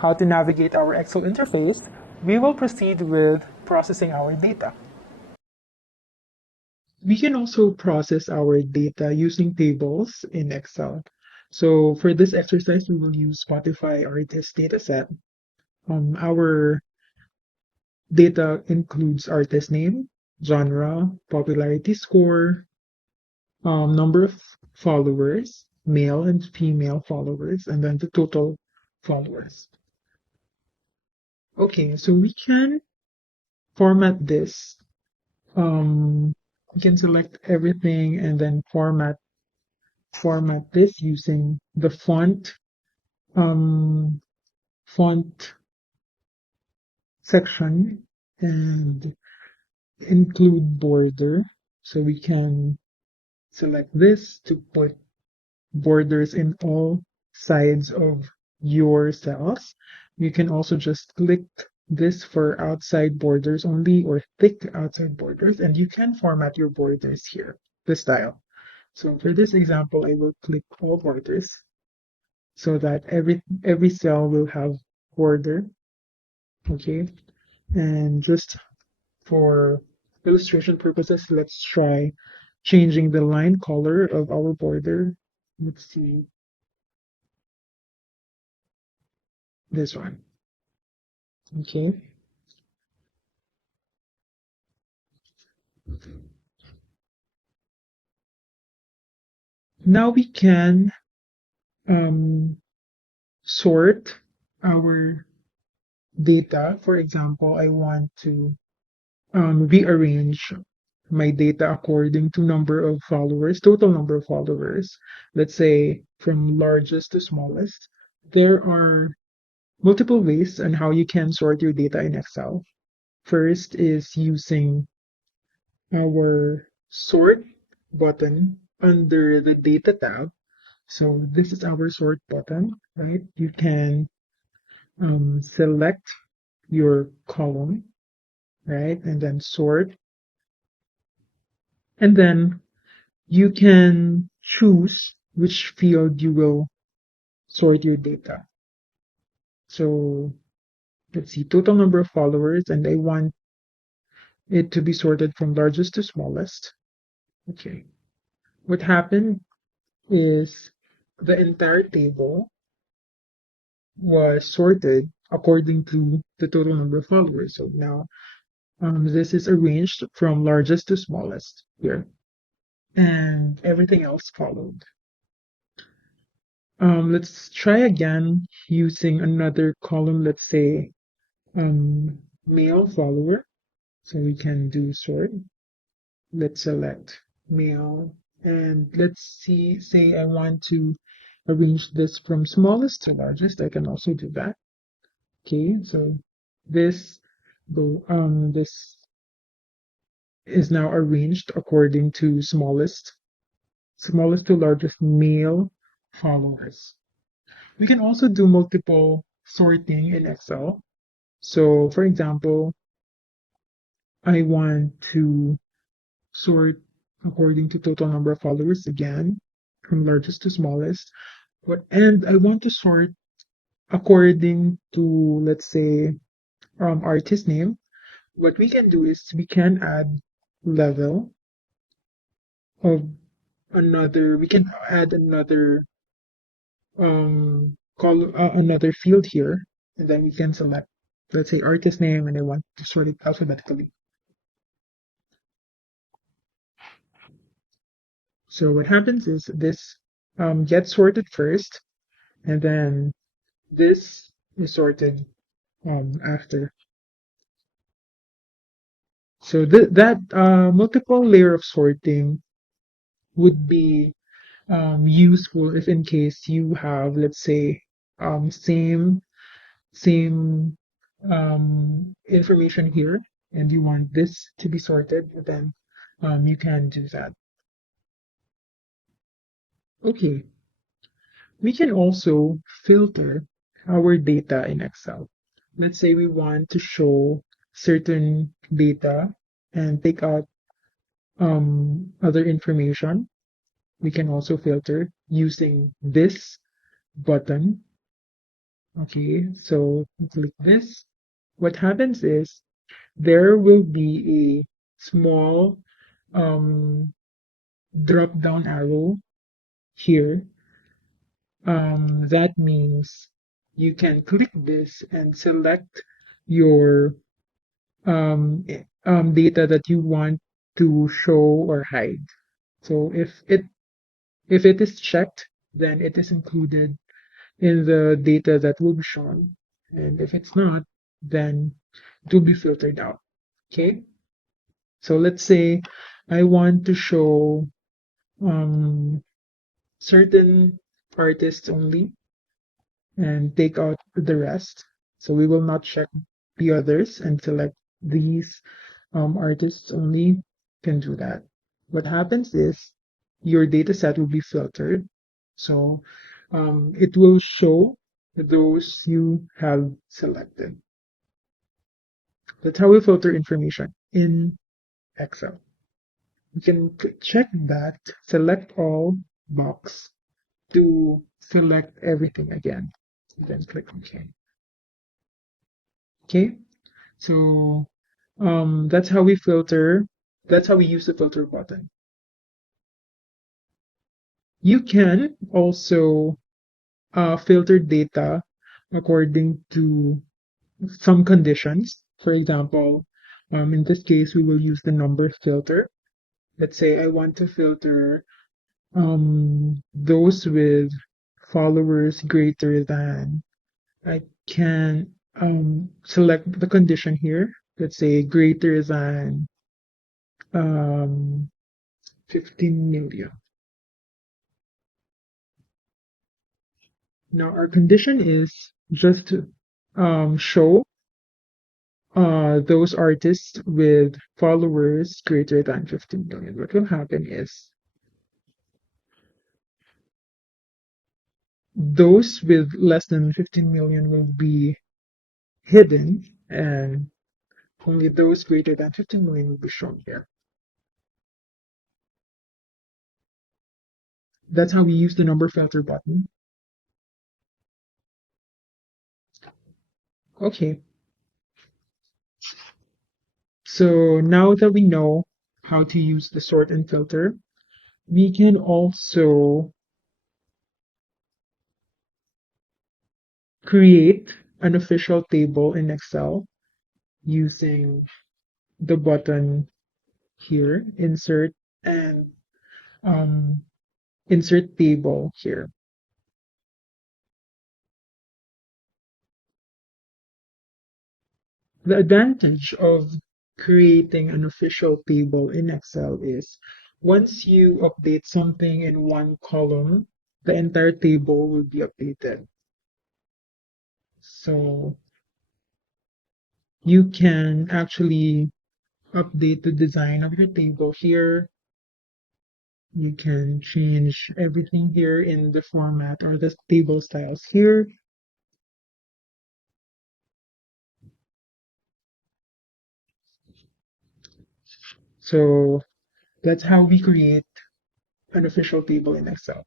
how to navigate our Excel interface, we will proceed with processing our data. We can also process our data using tables in Excel. So for this exercise, we will use Spotify artist dataset. Our data includes artist name, genre, popularity score, number of followers, male and female followers, and then the total followers. Okay, so we can format this. We can select everything and then format this using the um, font section and include border. So we can select this to put borders in all sides of your cells. You can also just click this for outside borders only or thick outside borders, and you can format your borders here, the style. So for this example, I will click all borders so that every cell will have border. Okay, and just for illustration purposes, let's try changing the line color of our border. Let's see this one. Okay. Now we can um, sort our data. For example, I want to rearrange my data according to number of followers, total number of followers, let's say from largest to smallest. There are multiple ways on how you can sort your data in Excel. First is using our sort button under the data tab. So this is our sort button, right? You can select your column, right? And then sort. And then you can choose which field you will sort your data. So let's see, total number of followers, and I want it to be sorted from largest to smallest. Okay. What happened is the entire table was sorted according to the total number of followers. So now this is arranged from largest to smallest here, and everything else followed. Let's try again using another column, let's say male follower. So we can do sort. Let's select male, and let's see, say I want to arrange this from smallest to largest. I can also do that. Okay, so this this is now arranged according to smallest to largest male followers. We can also do multiple sorting in Excel. So for example, I want to sort according to total number of followers again, from largest to smallest. And I want to sort according to, let's say, artist name. What we can do is we can add level of another, we can add another another field here, and then we can select, let's say, artist name, and I want to sort it alphabetically. So what happens is this gets sorted first, and then this is sorted after. So that multiple layer of sorting would be useful if in case you have, let's say, same information here, and you want this to be sorted, then you can do that. Okay, we can also filter our data in Excel. Let's say we want to show certain data and take out other information. We can also filter using this button. Okay, so click this. What happens is there will be a small um, drop down arrow here. That means you can click this and select your data that you want to show or hide. So if it is checked, then it is included in the data that will be shown. And if it's not, then it will be filtered out. Okay. So let's say I want to show um, certain artists only and take out the rest. So we will not check the others and select these artists only can do that. What happens is your data set will be filtered. So it will show those you have selected. That's how we filter information in Excel. You can check that select all box to select everything again. Then click OK. Okay, so that's how we filter. That's how we use the filter button. You can also filter data according to some conditions. For example, in this case, we will use the number filter. Let's say I want to filter those with followers greater than. I can select the condition here. Let's say greater than um, 15 million. Now our condition is just to show those artists with followers greater than 15 million. What will happen is those with less than 15 million will be hidden and only those greater than 15 million will be shown here. That's how we use the number filter button. Okay, so now that we know how to use the sort and filter, we can also create an official table in Excel using the button here, insert and um, insert table here. The advantage of creating an official table in Excel is once you update something in one column, the entire table will be updated. So you can actually update the design of your table here. You can change everything here in the format or the table styles here. So that's how we create an official table in Excel.